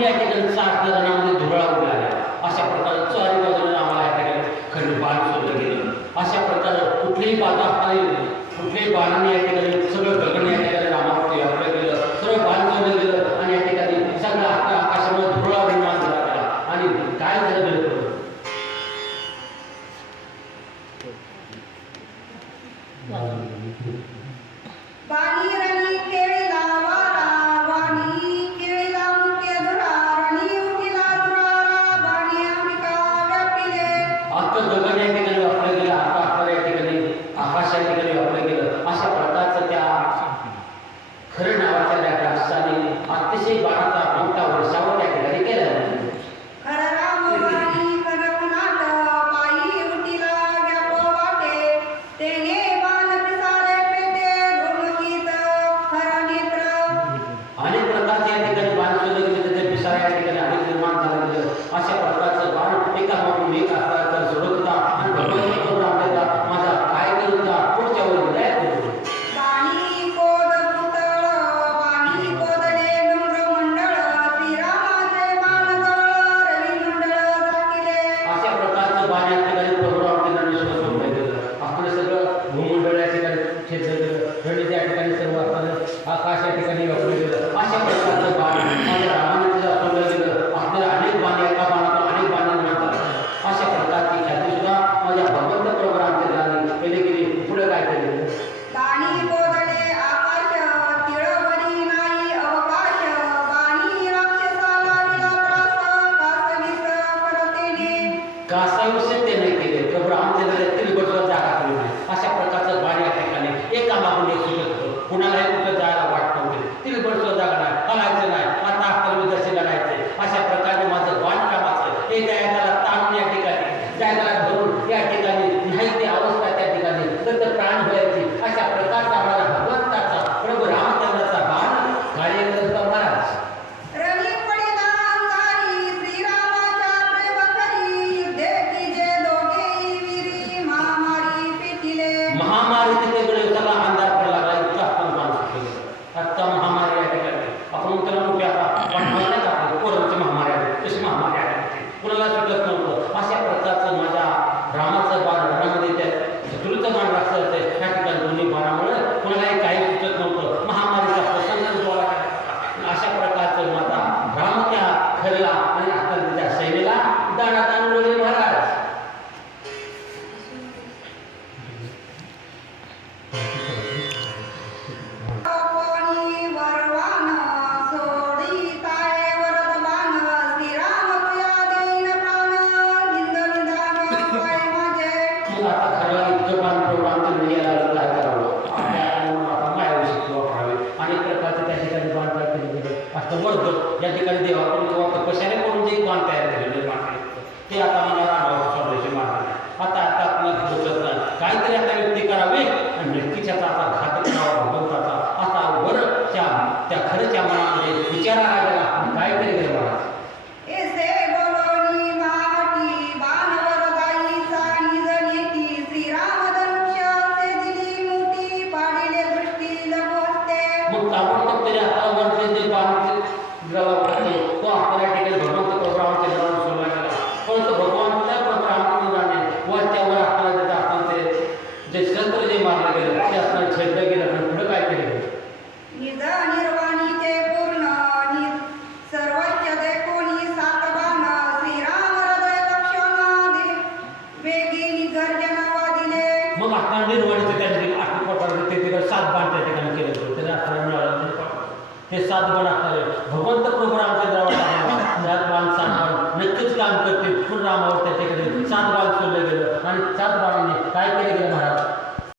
आणि या ठिकाणी 60 जणांमध्ये धुरळा उडला. अशा प्रकारे चारी बाजूने आम्हाला या ठिकाणी खंड बाण सोडलं गेलं. अशा प्रकारे कुठलीही बाधा कुठल्याही बाणाने या ठिकाणी सगळं गगन या ठिकाणी रामावरती व्यापलं गेलं. सगळं बाण सोडलं गेलं आणि या ठिकाणी सगळं आकाशामध्ये धुरळा निर्माण झाला गेला. आणि काय झालं गेलं या ठिकाणी देवाकडून किंवा तपश्चर्या करून जे बाण तयार केलेले बाण ते आता मला रामावर सोडल्याचे मार्ग आता आपल्याला पोचत नाही. काहीतरी आता व्यक्ती करावे आणि व्यक्तीच्या आता घात करावा भगवंताचा आता वरच्या त्या खरंच्या मनामध्ये विचार आला आपण काहीतरी केलं हे 7 गण असणारे भगवंत प्रभू